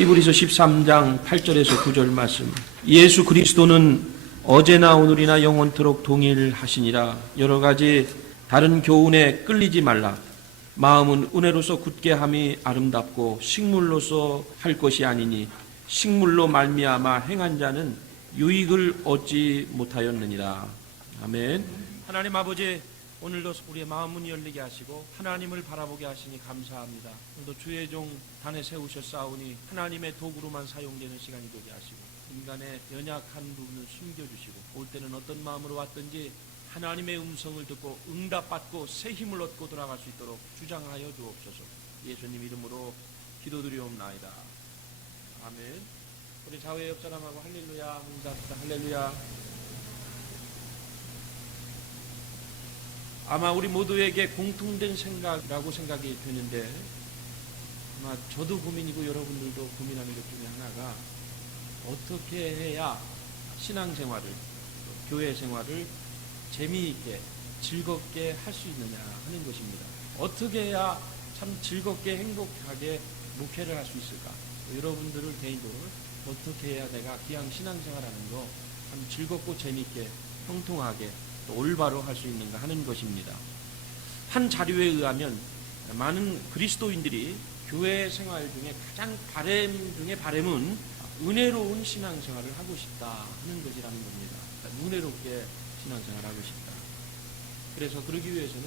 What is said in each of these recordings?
히브리서 13장 8절에서 9절 말씀. 예수 그리스도는 어제나 오늘이나 영원토록 동일하시니라. 여러 가지 다른 교훈에 끌리지 말라. 마음은 은혜로서 굳게 함이 아름답고 식물로서 할 것이 아니니 식물로 말미암아 행한 자는 유익을 얻지 못하였느니라. 아멘. 하나님 아버지, 오늘도 우리의 마음 문이 열리게 하시고 하나님을 바라보게 하시니 감사합니다. 오늘도 주의 종 단에 세우셨사오니 하나님의 도구로만 사용되는 시간이 되게 하시고 인간의 연약한 부분을 숨겨주시고 올 때는 어떤 마음으로 왔든지 하나님의 음성을 듣고 응답받고 새 힘을 얻고 돌아갈 수 있도록 주장하여 주옵소서. 예수님 이름으로 기도드리옵나이다. 아멘. 우리 좌우의 옆 사람하고 할렐루야 인사합시다. 할렐루야. 아마 우리 모두에게 공통된 생각이라고 생각이 되는데 아마 저도 고민이고 여러분들도 고민하는 것 중에 하나가 어떻게 해야 신앙생활을, 교회 생활을 재미있게 즐겁게 할 수 있느냐 하는 것입니다. 어떻게 해야 참 즐겁게 행복하게 목회를 할 수 있을까? 여러분들을 개인적으로 어떻게 해야 내가 기왕 신앙생활하는 거 참 즐겁고 재미있게 형통하게 올바로 할 수 있는가 하는 것입니다. 한 자료에 의하면 많은 그리스도인들이 교회 생활 중에 가장 바람 중에 바람은 은혜로운 신앙생활을 하고 싶다 하는 것이라는 겁니다. 은혜롭게 신앙생활을 하고 싶다. 그래서 그러기 위해서는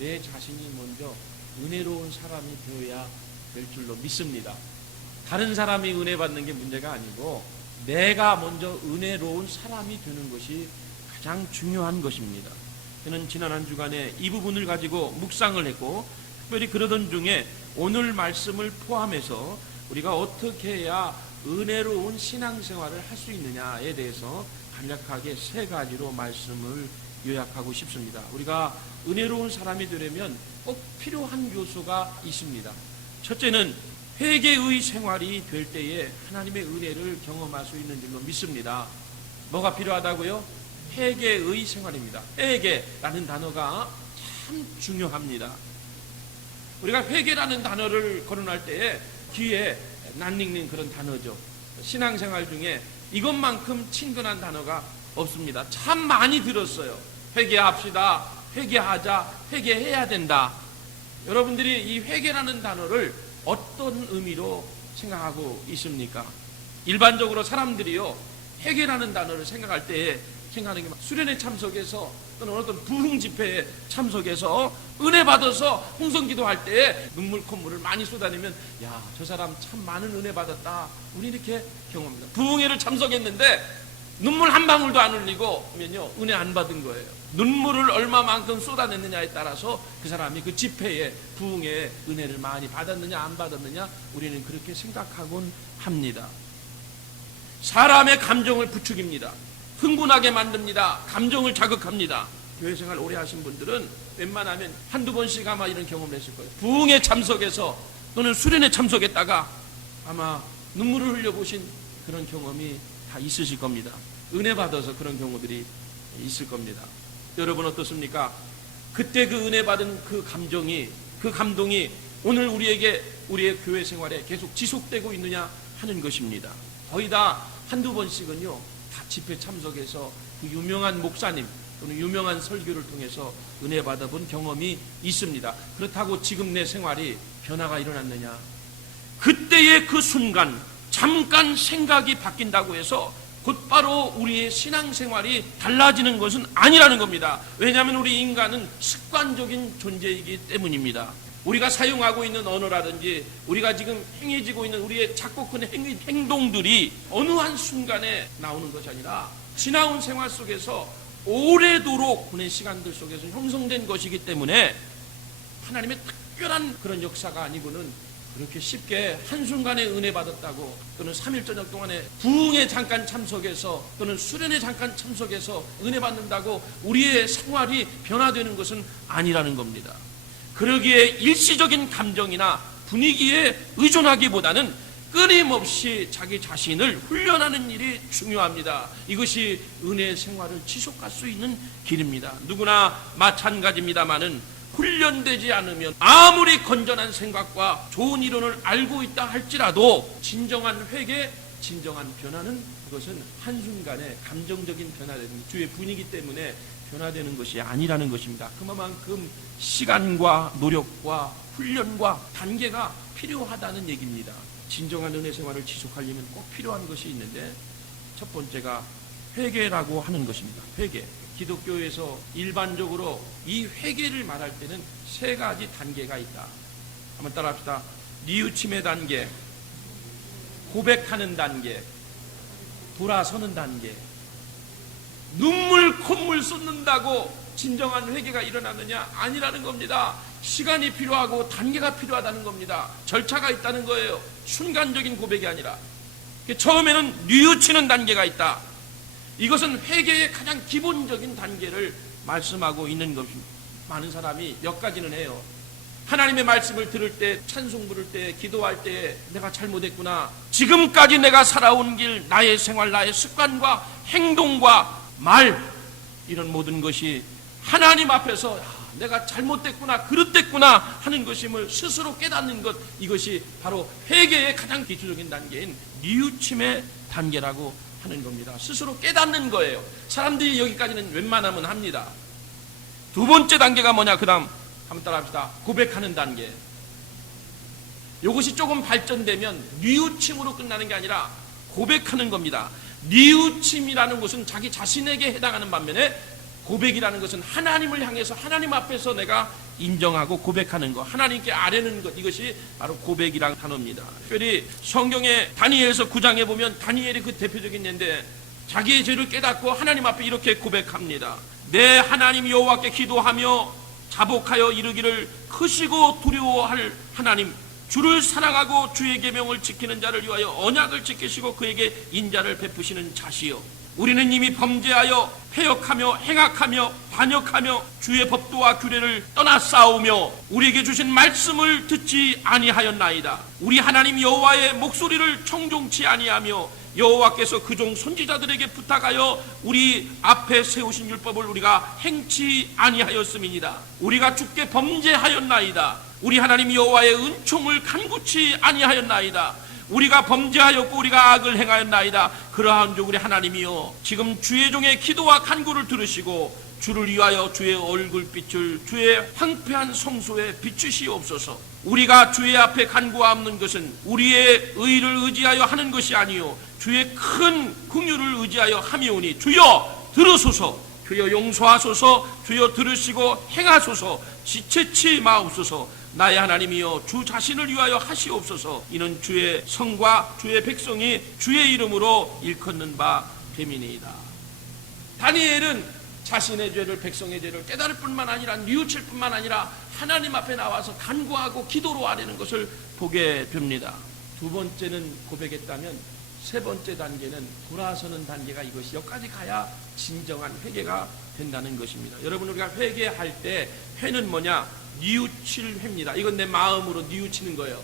내 자신이 먼저 은혜로운 사람이 되어야 될 줄로 믿습니다. 다른 사람이 은혜 받는 게 문제가 아니고 내가 먼저 은혜로운 사람이 되는 것이 가장 중요한 것입니다. 저는 지난 한 주간에 이 부분을 가지고 묵상을 했고 특별히 그러던 중에 오늘 말씀을 포함해서 우리가 어떻게 해야 은혜로운 신앙생활을 할 수 있느냐에 대해서 간략하게 세 가지로 말씀을 요약하고 싶습니다. 우리가 은혜로운 사람이 되려면 꼭 필요한 요소가 있습니다. 첫째는 회개의 생활이 될 때에 하나님의 은혜를 경험할 수 있는 줄로 믿습니다. 뭐가 필요하다고요? 회개의 생활입니다. 회개라는 단어가 참 중요합니다. 우리가 회개라는 단어를 거론할 때에 귀에 낯익는 그런 단어죠. 신앙생활 중에 이것만큼 친근한 단어가 없습니다. 참 많이 들었어요. 회개합시다. 회개하자. 회개해야 된다. 여러분들이 이 회개라는 단어를 어떤 의미로 생각하고 있습니까? 일반적으로 사람들이요, 회개라는 단어를 생각할 때에 생각하는 게 수련회 참석해서 또는 어떤 부흥 집회에 참석해서 은혜 받아서 홍성기도 할 때에 눈물 콧물을 많이 쏟아내면 야, 저 사람 참 많은 은혜 받았다. 우리 이렇게 경험합니다. 부흥회를 참석했는데 눈물 한 방울도 안 흘리고 하면요, 은혜 안 받은 거예요. 눈물을 얼마만큼 쏟아냈느냐에 따라서 그 사람이 그 집회에 부흥회에 은혜를 많이 받았느냐 안 받았느냐 우리는 그렇게 생각하곤 합니다. 사람의 감정을 부추깁니다. 흥분하게 만듭니다. 감정을 자극합니다. 교회생활 오래 하신 분들은 웬만하면 한두 번씩 아마 이런 경험을 했을 거예요. 부흥회 참석해서 또는 수련회 참석했다가 아마 눈물을 흘려보신 그런 경험이 다 있으실 겁니다. 은혜 받아서 그런 경우들이 있을 겁니다. 여러분 어떻습니까? 그때 그 은혜 받은 그 감정이, 그 감동이 오늘 우리에게 우리의 교회 생활에 계속 지속되고 있느냐 하는 것입니다. 거의 다 한두 번씩은요 다 집회 참석해서 그 유명한 목사님 또는 유명한 설교를 통해서 은혜 받아본 경험이 있습니다. 그렇다고 지금 내 생활이 변화가 일어났느냐? 그때의 그 순간 잠깐 생각이 바뀐다고 해서 곧바로 우리의 신앙생활이 달라지는 것은 아니라는 겁니다. 왜냐하면 우리 인간은 습관적인 존재이기 때문입니다. 우리가 사용하고 있는 언어라든지 우리가 지금 행해지고 있는 우리의 작고 큰 행동들이 어느 한 순간에 나오는 것이 아니라 지나온 생활 속에서 오래도록 보낸 시간들 속에서 형성된 것이기 때문에 하나님의 특별한 그런 역사가 아니고는 그렇게 쉽게 한순간에 은혜 받았다고 또는 3일 저녁 동안에 부흥에 잠깐 참석해서 또는 수련에 잠깐 참석해서 은혜 받는다고 우리의 생활이 변화되는 것은 아니라는 겁니다. 그러기에 일시적인 감정이나 분위기에 의존하기보다는 끊임없이 자기 자신을 훈련하는 일이 중요합니다. 이것이 은혜 생활을 지속할 수 있는 길입니다. 누구나 마찬가지입니다마는 훈련되지 않으면 아무리 건전한 생각과 좋은 이론을 알고 있다 할지라도 진정한 회개, 진정한 변화는 그것은 한순간에 감정적인 변화되는 주의 분위기 때문에 변화되는 것이 아니라는 것입니다. 그만큼 시간과 노력과 훈련과 단계가 필요하다는 얘기입니다. 진정한 은혜 생활을 지속하려면 꼭 필요한 것이 있는데 첫 번째가 회개라고 하는 것입니다. 회개. 기독교에서 일반적으로 이 회개를 말할 때는 세 가지 단계가 있다. 한번 따라합시다. 뉘우침의 단계, 고백하는 단계, 돌아서는 단계. 눈물 콧물 쏟는다고 진정한 회개가 일어나느냐? 아니라는 겁니다. 시간이 필요하고 단계가 필요하다는 겁니다. 절차가 있다는 거예요. 순간적인 고백이 아니라. 처음에는 뉘우치는 단계가 있다. 이것은 회개의 가장 기본적인 단계를 말씀하고 있는 것입니다. 많은 사람이 몇 가지는 해요. 하나님의 말씀을 들을 때, 찬송 부를 때, 기도할 때 내가 잘못했구나. 지금까지 내가 살아온 길, 나의 생활, 나의 습관과 행동과 말, 이런 모든 것이 하나님 앞에서 내가 잘못됐구나, 그릇됐구나 하는 것임을 스스로 깨닫는 것, 이것이 바로 회개의 가장 기초적인 단계인 뉘우침의 단계라고 하는 겁니다. 스스로 깨닫는 거예요. 사람들이 여기까지는 웬만하면 합니다. 두 번째 단계가 뭐냐? 그 다음 한번 따라합시다. 고백하는 단계. 이것이 조금 발전되면 뉘우침으로 끝나는 게 아니라 고백하는 겁니다. 뉘우침이라는 것은 자기 자신에게 해당하는 반면에 고백이라는 것은 하나님을 향해서 하나님 앞에서 내가 인정하고 고백하는 것, 하나님께 아뢰는 것, 이것이 바로 고백이라는 단어입니다. 특별히 성경의 다니엘서 9장에 보면 다니엘이 그 대표적인 예인데 자기의 죄를 깨닫고 하나님 앞에 이렇게 고백합니다. 내 하나님 여호와께 기도하며 자복하여 이르기를 크시고 두려워할 하나님, 주를 사랑하고 주의 계명을 지키는 자를 위하여 언약을 지키시고 그에게 인자를 베푸시는 자시여, 우리는 이미 범죄하여 패역하며 행악하며 반역하며 주의 법도와 규례를 떠나 싸우며 우리에게 주신 말씀을 듣지 아니하였나이다. 우리 하나님 여호와의 목소리를 청종치 아니하며 여호와께서 그종 선지자들에게 부탁하여 우리 앞에 세우신 율법을 우리가 행치 아니하였음이니이다. 우리가 주께 범죄하였나이다. 우리 하나님 여호와의 은총을 간구치 아니하였나이다. 우리가 범죄하였고 우리가 악을 행하였나이다. 그러한즉 우리 하나님이여 지금 주의 종의 기도와 간구를 들으시고 주를 위하여 주의 얼굴빛을 주의 황폐한 성소에 비추시옵소서. 우리가 주의 앞에 간구하는 것은 우리의 의를 의지하여 하는 것이 아니요 주의 큰 긍휼을 의지하여 함이오니 주여 들으소서. 주여 용서하소서. 주여 들으시고 행하소서. 지체치 마옵소서. 나의 하나님이여 주 자신을 위하여 하시옵소서. 이는 주의 성과 주의 백성이 주의 이름으로 일컫는 바 됨이니이다. 다니엘은 자신의 죄를, 백성의 죄를 깨달을 뿐만 아니라 뉘우칠 뿐만 아니라 하나님 앞에 나와서 간구하고 기도로 아뢰는 것을 보게 됩니다. 두 번째는 고백했다면 세 번째 단계는 돌아서는 단계가 이것이 여기까지 가야 진정한 회개가 된다는 것입니다. 여러분, 우리가 회개할 때 회는 뭐냐? 뉘우칠 회입니다. 이건 내 마음으로 뉘우치는 거예요.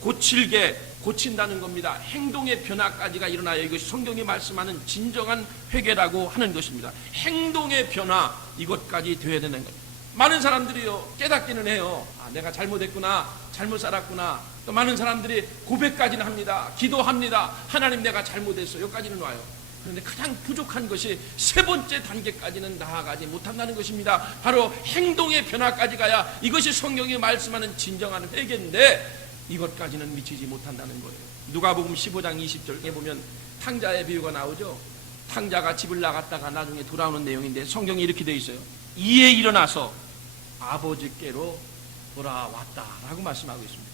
고칠게 고친다는 겁니다. 행동의 변화까지가 일어나야 이것이 성경이 말씀하는 진정한 회개라고 하는 것입니다. 행동의 변화, 이것까지 되어야 되는 겁니다. 많은 사람들이요 깨닫기는 해요. 내가 잘못했구나, 잘못 살았구나. 또 많은 사람들이 고백까지는 합니다. 기도합니다. 하나님 내가 잘못했어. 여기까지는 와요. 그런데 가장 부족한 것이 세 번째 단계까지는 나아가지 못한다는 것입니다. 바로 행동의 변화까지 가야 이것이 성경이 말씀하는 진정한 회개인데 이것까지는 미치지 못한다는 거예요. 누가복음 15장 20절에 보면 탕자의 비유가 나오죠. 탕자가 집을 나갔다가 나중에 돌아오는 내용인데 성경이 이렇게 되어 있어요. 이에 일어나서 아버지께로 돌아왔다라고 말씀하고 있습니다.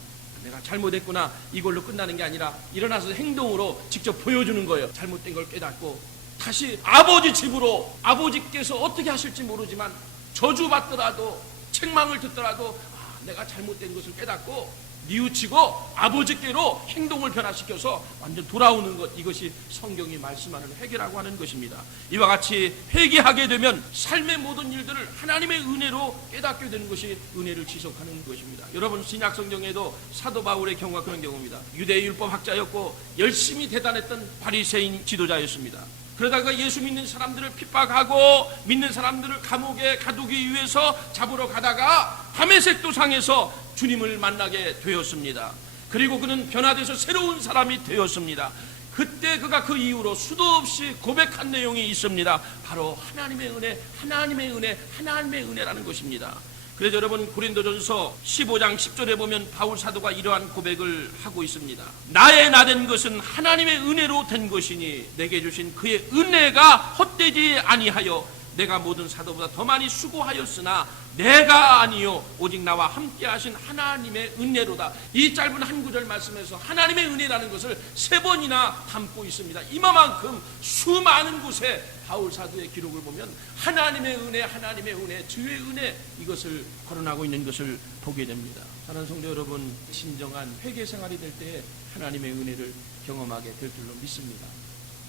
내가 잘못했구나 이걸로 끝나는 게 아니라 일어나서 행동으로 직접 보여주는 거예요. 잘못된 걸 깨닫고 다시 아버지 집으로, 아버지께서 어떻게 하실지 모르지만 저주받더라도 책망을 듣더라도 내가 잘못된 것을 깨닫고 뉘우치고 아버지께로 행동을 변화시켜서 완전 돌아오는 것, 이것이 성경이 말씀하는 회개라고 하는 것입니다. 이와 같이 회개하게 되면 삶의 모든 일들을 하나님의 은혜로 깨닫게 되는 것이 은혜를 지속하는 것입니다. 여러분, 신약 성경에도 사도 바울의 경우가 그런 경우입니다. 유대의 율법 학자였고 열심히 대단했던 바리새인 지도자였습니다. 그러다가 예수 믿는 사람들을 핍박하고 믿는 사람들을 감옥에 가두기 위해서 잡으러 가다가 다메섹 도상에서 주님을 만나게 되었습니다. 그리고 그는 변화돼서 새로운 사람이 되었습니다. 그때 그가 그 이후로 수도 없이 고백한 내용이 있습니다. 바로 하나님의 은혜, 하나님의 은혜, 하나님의 은혜라는 것입니다. 그래서 여러분 고린도전서 15장 10절에 보면 바울 사도가 이러한 고백을 하고 있습니다. 나의 나된 것은 하나님의 은혜로 된 것이니 내게 주신 그의 은혜가 헛되지 아니하여 내가 모든 사도보다 더 많이 수고하였으나 내가 아니요 오직 나와 함께 하신 하나님의 은혜로다. 이 짧은 한 구절 말씀에서 하나님의 은혜라는 것을 3번이나 담고 있습니다. 이만큼 수많은 곳에 바울 사도의 기록을 보면 하나님의 은혜, 하나님의 은혜, 주의 은혜, 이것을 거론하고 있는 것을 보게 됩니다. 사랑하는 성도 여러분, 진정한 회개 생활이 될 때에 하나님의 은혜를 경험하게 될 줄로 믿습니다.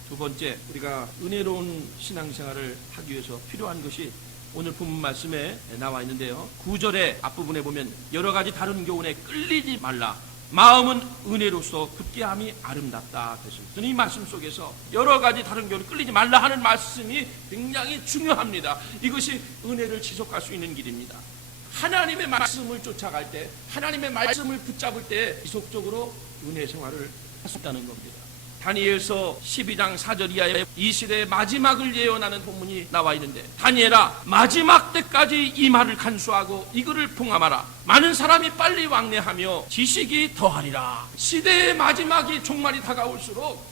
두 번째, 우리가 은혜로운 신앙생활을 하기 위해서 필요한 것이 오늘 본문 말씀에 나와 있는데요, 9절의 앞부분에 보면 여러 가지 다른 교훈에 끌리지 말라, 마음은 은혜로서 굳게함이 아름답다 그랬습니다. 이 말씀 속에서 여러 가지 다른 교훈에 끌리지 말라 하는 말씀이 굉장히 중요합니다. 이것이 은혜를 지속할 수 있는 길입니다. 하나님의 말씀을 쫓아갈 때, 하나님의 말씀을 붙잡을 때 지속적으로 은혜 생활을 할 수 있다는 겁니다. 다니엘서 12장 4절 이하에 이 시대의 마지막을 예언하는 본문이 나와 있는데, 다니엘아 마지막 때까지 이 말을 간수하고 이거를 봉함하라. 많은 사람이 빨리 왕래하며 지식이 더하리라. 시대의 마지막이 종말이 다가올수록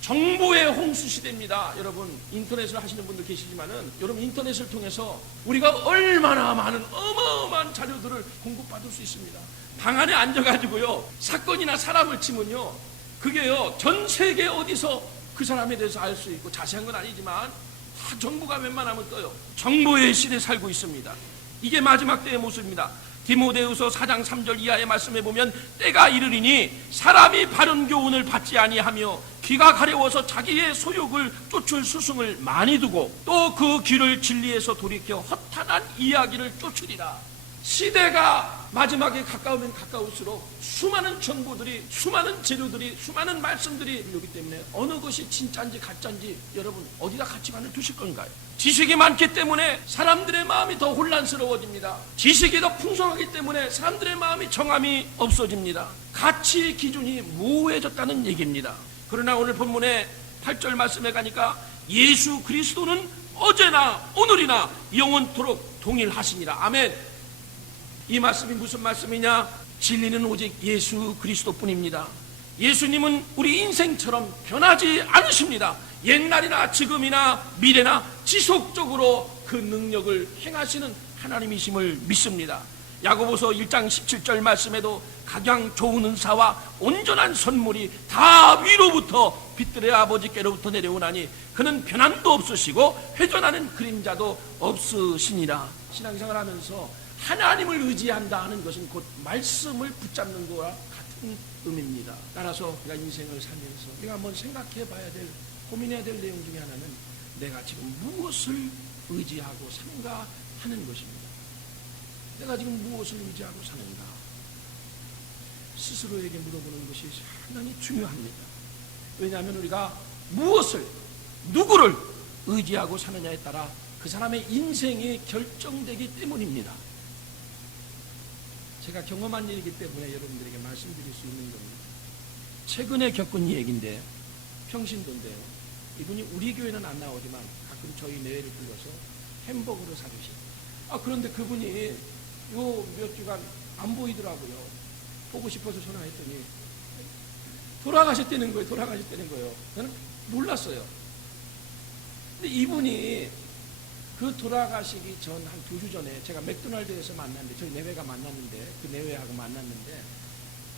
정보의 홍수 시대입니다. 여러분 인터넷을 하시는 분들 계시지만은 여러분 인터넷을 통해서 우리가 얼마나 많은 어마어마한 자료들을 공급받을 수 있습니다. 방 안에 앉아가지고요 사건이나 사람을 치면요 그게요 전 세계 어디서 그 사람에 대해서 알 수 있고, 자세한 건 아니지만 다 정보가 웬만하면 떠요. 정보의 시대에 살고 있습니다. 이게 마지막 때의 모습입니다. 디모데후서 4장 3절 이하의 말씀에 보면 때가 이르리니 사람이 바른 교훈을 받지 아니하며 귀가 가려워서 자기의 소욕을 쫓을 스승을 많이 두고 또 그 귀를 진리에서 돌이켜 허탄한 이야기를 쫓으리라. 시대가 마지막에 가까우면 가까울수록 수많은 정보들이, 수많은 재료들이, 수많은 말씀들이 오기 때문에 어느 것이 진짜인지 가짜인지 여러분 어디다 가치관을 두실 건가요? 지식이 많기 때문에 사람들의 마음이 더 혼란스러워집니다. 지식이 더 풍성하기 때문에 사람들의 마음이 정함이 없어집니다. 가치 기준이 모호해졌다는 얘기입니다. 그러나 오늘 본문의 8절 말씀에 가니까 예수 그리스도는 어제나 오늘이나 영원토록 동일하시니라. 아멘. 이 말씀이 무슨 말씀이냐? 진리는 오직 예수 그리스도뿐입니다. 예수님은 우리 인생처럼 변하지 않으십니다. 옛날이나 지금이나 미래나 지속적으로 그 능력을 행하시는 하나님이심을 믿습니다. 야고보서 1장 17절 말씀에도 가장 좋은 은사와 온전한 선물이 다 위로부터 빛들의 아버지께로부터 내려오나니 그는 변함도 없으시고 회전하는 그림자도 없으시니라. 신앙생활 하면서 하나님을 의지한다 하는 것은 곧 말씀을 붙잡는 것과 같은 의미입니다. 따라서 우리가 인생을 살면서 우리가 한번 생각해 봐야 될, 고민해야 될 내용 중에 하나는 내가 지금 무엇을 의지하고 사는가 하는 것입니다. 내가 지금 무엇을 의지하고 사는가 스스로에게 물어보는 것이 상당히 중요합니다. 왜냐하면 우리가 무엇을, 누구를 의지하고 사느냐에 따라 그 사람의 인생이 결정되기 때문입니다. 제가 경험한 일이기 때문에 여러분들에게 말씀드릴 수 있는 겁니다. 최근에 겪은 얘기인데, 평신도인데요, 이분이 우리 교회는 안 나오지만 가끔 저희 내외를 불러서 햄버거를 사주시고, 그런데 그분이 요 몇 주간 안 보이더라고요. 보고 싶어서 전화했더니 돌아가셨다는 거예요. 저는 놀랐어요. 근데 이분이 그 돌아가시기 전 한 2주 전에 제가 맥도날드에서 만났는데, 저희 내외가 만났는데, 그 내외하고 만났는데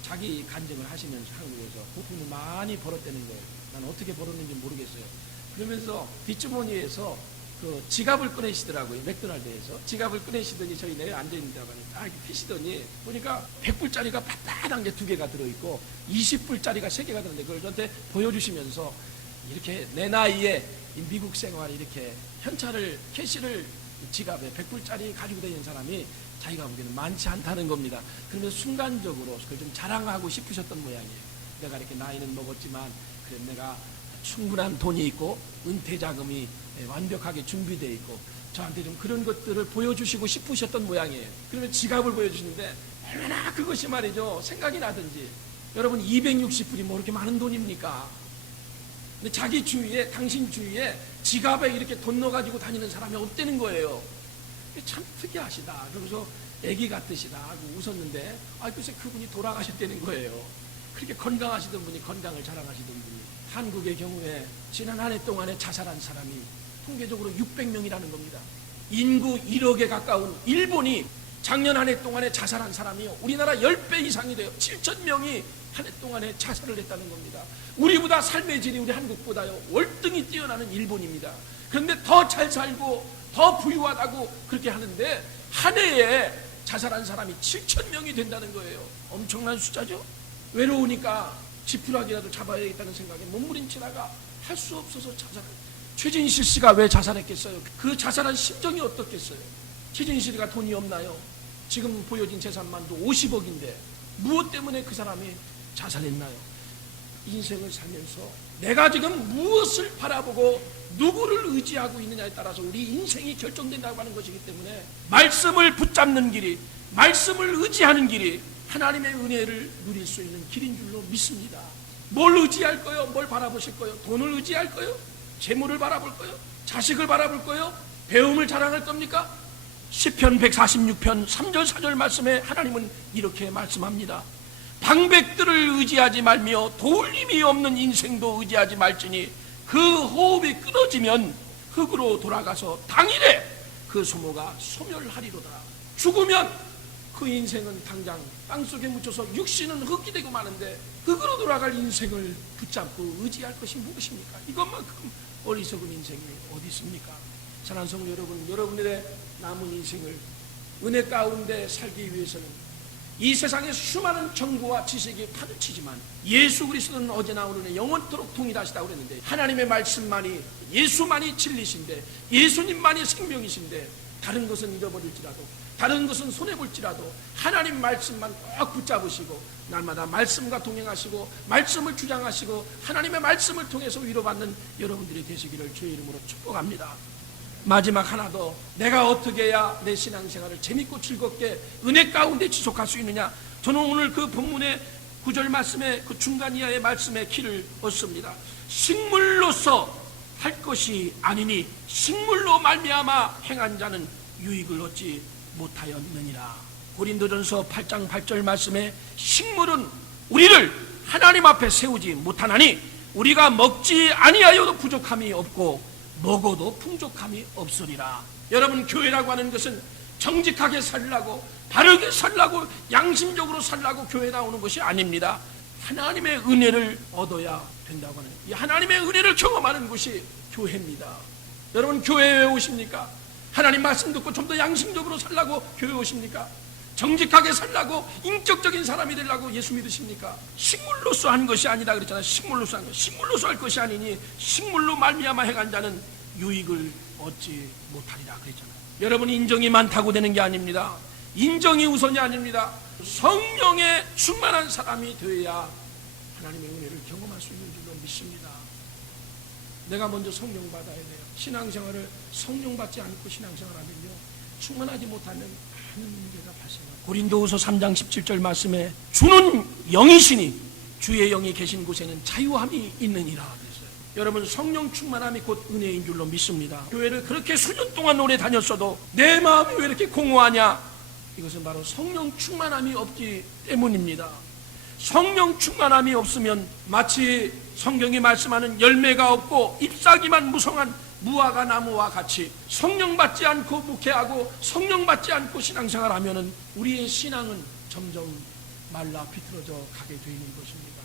자기 간증을 하시면서 한국에서 돈을 많이 벌었다는 거예요. 난 어떻게 벌었는지 모르겠어요. 그러면서 뒷주머니에서 그 지갑을 꺼내시더라고요. 맥도날드에서 지갑을 꺼내시더니 저희 내외 앉아있는다고 하니까 이렇게 피시더니 보니까 100불짜리가 빳빳한 게 2개가 들어있고 20불짜리가 3개가 들어있는데 그걸 저한테 보여주시면서 이렇게 내 나이에 미국 생활 이렇게 현찰을, 캐시를 지갑에 100불짜리 가지고 다니는 사람이 자기가 보기에는 많지 않다는 겁니다. 그러면서 순간적으로 그걸 좀 자랑하고 싶으셨던 모양이에요. 내가 이렇게 나이는 먹었지만 그래 내가 충분한 돈이 있고 은퇴 자금이 완벽하게 준비되어 있고 저한테 좀 그런 것들을 보여주시고 싶으셨던 모양이에요. 그러면 지갑을 보여주시는데 얼마나 그것이 말이죠 생각이 나든지. 여러분 260불이 뭐 그렇게 많은 돈입니까? 근데 자기 주위에, 당신 주위에 지갑에 이렇게 돈 넣어가지고 다니는 사람이 없다는 거예요. 참 특이하시다. 그러면서 애기 같으시다 하고 웃었는데 글쎄 그분이 돌아가셨다는 거예요. 그렇게 건강하시던 분이, 건강을 자랑하시던 분이. 한국의 경우에 지난 한 해 동안에 자살한 사람이 통계적으로 600명이라는 겁니다. 인구 1억에 가까운 일본이 작년 한 해 동안에 자살한 사람이요, 우리나라 10배 이상이 돼요. 7,000명이 한 해 동안에 자살을 했다는 겁니다. 우리보다 삶의 질이 우리 한국보다요 월등히 뛰어나는 일본입니다. 그런데 더 잘 살고 더 부유하다고 그렇게 하는데 한 해에 자살한 사람이 7,000명이 된다는 거예요. 엄청난 숫자죠. 외로우니까 지푸라기라도 잡아야겠다는 생각에 몸부림치다가 할 수 없어서 자살을. 최진실 씨가 왜 자살했겠어요? 그 자살한 심정이 어떻겠어요? 최진실 씨가 돈이 없나요? 지금 보여진 재산만도 50억인데 무엇 때문에 그 사람이 자살했나요? 인생을 살면서 내가 지금 무엇을 바라보고 누구를 의지하고 있느냐에 따라서 우리 인생이 결정된다고 하는 것이기 때문에 말씀을 붙잡는 길이, 말씀을 의지하는 길이 하나님의 은혜를 누릴 수 있는 길인 줄로 믿습니다. 뭘 의지할 거요? 뭘 바라보실 거요? 돈을 의지할 거요? 재물을 바라볼 거요? 자식을 바라볼 거요? 배움을 자랑할 겁니까? 시편 146편 3절 4절 말씀에 하나님은 이렇게 말씀합니다. 방백들을 의지하지 말며 도울 힘이 없는 인생도 의지하지 말지니 그 호흡이 끊어지면 흙으로 돌아가서 당일에 그 소모가 소멸하리로다. 죽으면 그 인생은 당장 땅속에 묻혀서 육신은 흙이 되고 마는데 흙으로 돌아갈 인생을 붙잡고 의지할 것이 무엇입니까? 이것만큼 어리석은 인생이 어디 있습니까? 사랑하는 성도 여러분, 여러분들의 남은 인생을 은혜 가운데 살기 위해서는 이 세상의 수많은 정보와 지식이 파묻히지만 예수 그리스도는 어제나 오늘은 영원토록 동일하시다고 그랬는데 하나님의 말씀만이, 예수만이 진리신데, 예수님만이 생명이신데 다른 것은 잃어버릴지라도, 다른 것은 손해볼지라도 하나님 말씀만 꼭 붙잡으시고 날마다 말씀과 동행하시고 말씀을 주장하시고 하나님의 말씀을 통해서 위로받는 여러분들이 되시기를 주의 이름으로 축복합니다. 마지막 하나 더, 내가 어떻게 해야 내 신앙생활을 재밌고 즐겁게 은혜 가운데 지속할 수 있느냐. 저는 오늘 그 본문의 9절 말씀에, 그 중간 이하의 말씀에 길을 얻습니다. 식물로서 할 것이 아니니 식물로 말미암아 행한 자는 유익을 얻지 못하였느니라. 고린도전서 8장 8절 말씀에 식물은 우리를 하나님 앞에 세우지 못하나니 우리가 먹지 아니하여도 부족함이 없고 먹어도 풍족함이 없으리라. 여러분, 교회라고 하는 것은 정직하게 살라고, 바르게 살라고, 양심적으로 살라고 교회 나오는 것이 아닙니다. 하나님의 은혜를 얻어야 된다고 하는, 이 하나님의 은혜를 경험하는 것이 교회입니다. 여러분, 교회에 왜 오십니까? 하나님 말씀 듣고 좀 더 양심적으로 살라고 교회 오십니까? 정직하게 살라고, 인격적인 사람이 되려고 예수 믿으십니까? 식물로서 한 것이 아니다 그랬잖아요. 식물로서 한 것, 식물로서 할 것이 아니니 식물로 말미암아 행한 자는 유익을 얻지 못하리라 그랬잖아요. 여러분, 인정이 많다고 되는 게 아닙니다. 인정이 우선이 아닙니다. 성령의 충만한 사람이 되어야 하나님의 은혜를 경험할 수 있는 줄로 믿습니다. 내가 먼저 성령 받아야 돼요. 신앙생활을 성령 받지 않고 신앙생활하면요 충만하지 못하는 많은 문제가 발생합니다. 고린도후서 3장 17절 말씀에 주는 영이시니 주의 영이 계신 곳에는 자유함이 있느니라 그랬어요. 여러분, 성령 충만함이 곧 은혜인 줄로 믿습니다. 교회를 그렇게 수년 동안 오래 다녔어도 내 마음이 왜 이렇게 공허하냐? 이것은 바로 성령 충만함이 없기 때문입니다. 성령 충만함이 없으면 마치 성경이 말씀하는 열매가 없고 잎사귀만 무성한 무화과 나무와 같이 성령 받지 않고 묵회하고 성령 받지 않고 신앙생활하면은 우리의 신앙은 점점 말라 비틀어져 가게 되는 것입니다.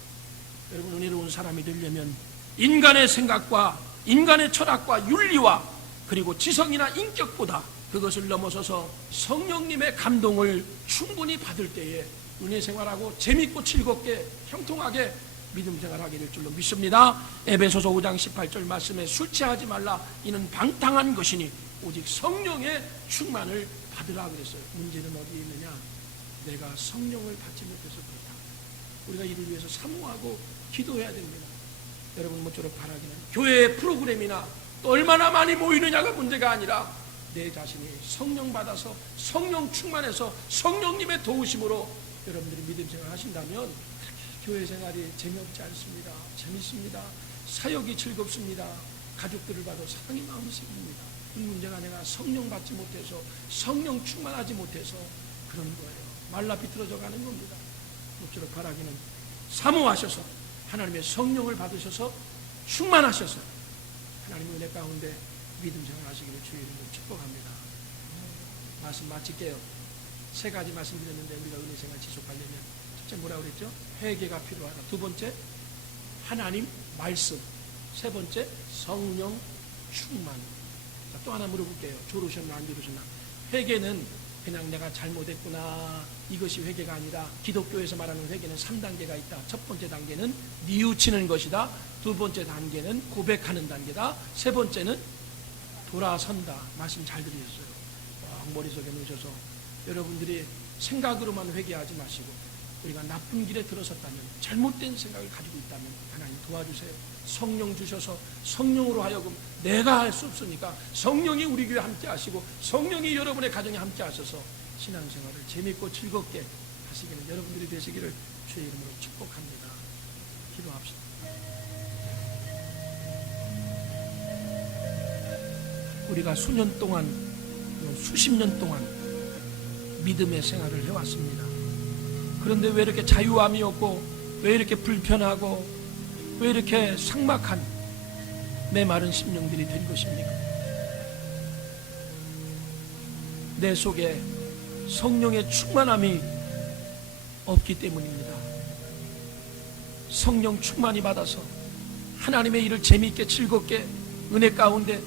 여러분, 은혜로운 사람이 되려면 인간의 생각과 인간의 철학과 윤리와 그리고 지성이나 인격보다 그것을 넘어서서 성령님의 감동을 충분히 받을 때에 은혜 생활하고 재밌고 즐겁게 형통하게 믿음 생활하게 될 줄로 믿습니다. 에베소서 5장 18절 말씀에 술 취하지 말라 이는 방탕한 것이니 오직 성령의 충만을 받으라 그랬어요. 문제는 어디에 있느냐? 내가 성령을 받지 못해서 그렇다. 우리가 이를 위해서 사모하고 기도해야 됩니다. 여러분 모쪼록 바라기는 교회 프로그램이나 또 얼마나 많이 모이느냐가 문제가 아니라 내 자신이 성령 받아서 성령 충만해서 성령님의 도우심으로 여러분들이 믿음 생활 하신다면 교회 생활이 재미없지 않습니다. 재밌습니다. 사역이 즐겁습니다. 가족들을 봐도 사랑의 마음이 생깁니다. 이 문제가 내가 성령 받지 못해서 성령 충만하지 못해서 그런 거예요. 말라 비틀어져 가는 겁니다. 모쪼록 바라기는 사모하셔서 하나님의 성령을 받으셔서 충만하셔서 하나님의 은혜 가운데 믿음 생활 하시기를 주의 이름으로 축복합니다. 말씀 마칠게요. 3가지 말씀드렸는데 우리가 은혜 생활 지속하려면 첫째 뭐라고 그랬죠? 회개가 필요하다. 두 번째 하나님 말씀. 세 번째 성령 충만. 자, 또 하나 물어볼게요. 졸으셨나 안 졸으셨나? 회개는 그냥 내가 잘못했구나 이것이 회개가 아니라 기독교에서 말하는 회개는 3단계가 있다. 첫 번째 단계는 뉘우치는 것이다. 두 번째 단계는 고백하는 단계다. 세 번째는 돌아선다. 말씀 잘 들으셨어요. 머릿속에 넣으셔서 여러분들이 생각으로만 회개하지 마시고 우리가 나쁜 길에 들어섰다면 잘못된 생각을 가지고 있다면 하나님 도와주세요. 성령 주셔서 성령으로 하여금 내가 할 수 없으니까 성령이 우리 교회 함께 하시고 성령이 여러분의 가정에 함께 하셔서 신앙생활을 재밌고 즐겁게 하시기는 여러분들이 되시기를 주의 이름으로 축복합니다. 기도합시다. 우리가 수년 동안 수십 년 동안 믿음의 생활을 해왔습니다. 그런데 왜 이렇게 자유함이 없고 왜 이렇게 불편하고 왜 이렇게 삭막한 메마른 심령들이 된 것입니까? 내 속에 성령의 충만함이 없기 때문입니다. 성령 충만히 받아서 하나님의 일을 재미있게 즐겁게 은혜 가운데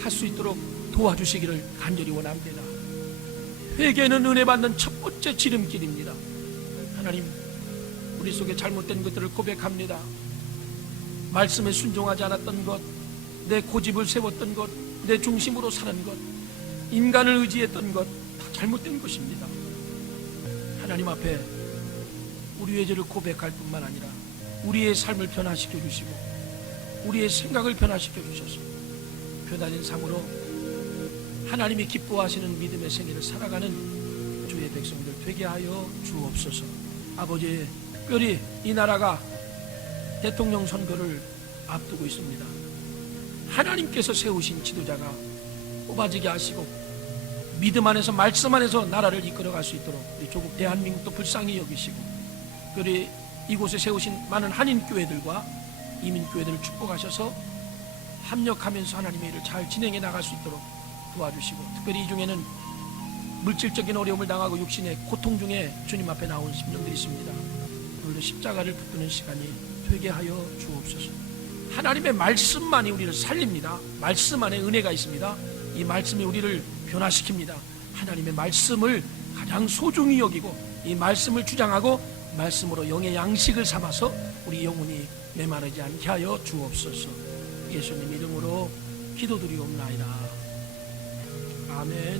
할 수 있도록 도와주시기를 간절히 원합니다. 회개는 은혜 받는 첫 번째 지름길입니다. 하나님, 우리 속에 잘못된 것들을 고백합니다. 말씀에 순종하지 않았던 것, 내 고집을 세웠던 것, 내 중심으로 사는 것, 인간을 의지했던 것 다 잘못된 것입니다. 하나님 앞에 우리의 죄를 고백할 뿐만 아니라 우리의 삶을 변화시켜 주시고 우리의 생각을 변화시켜 주셔서 변화된 삶으로 하나님이 기뻐하시는 믿음의 생애를 살아가는 주의 백성들 되게 하여 주옵소서. 아버지, 특별히 이 나라가 대통령 선거를 앞두고 있습니다. 하나님께서 세우신 지도자가 뽑아지게 하시고 믿음 안에서 말씀 안에서 나라를 이끌어갈 수 있도록 우리 조국 대한민국도 불쌍히 여기시고 특별히 이곳에 세우신 많은 한인교회들과 이민교회들을 축복하셔서 합력하면서 하나님의 일을 잘 진행해 나갈 수 있도록 도와주시고 특별히 이 중에는 물질적인 어려움을 당하고 육신의 고통 중에 주님 앞에 나온 심령들이 있습니다. 오늘도 십자가를 붙드는 시간이 되게 하여 주옵소서. 하나님의 말씀만이 우리를 살립니다. 말씀 안에 은혜가 있습니다. 이 말씀이 우리를 변화시킵니다. 하나님의 말씀을 가장 소중히 여기고 이 말씀을 주장하고 말씀으로 영의 양식을 삼아서 우리 영혼이 메마르지 않게 하여 주옵소서. 예수님 이름으로 기도드리옵나이다. 아멘.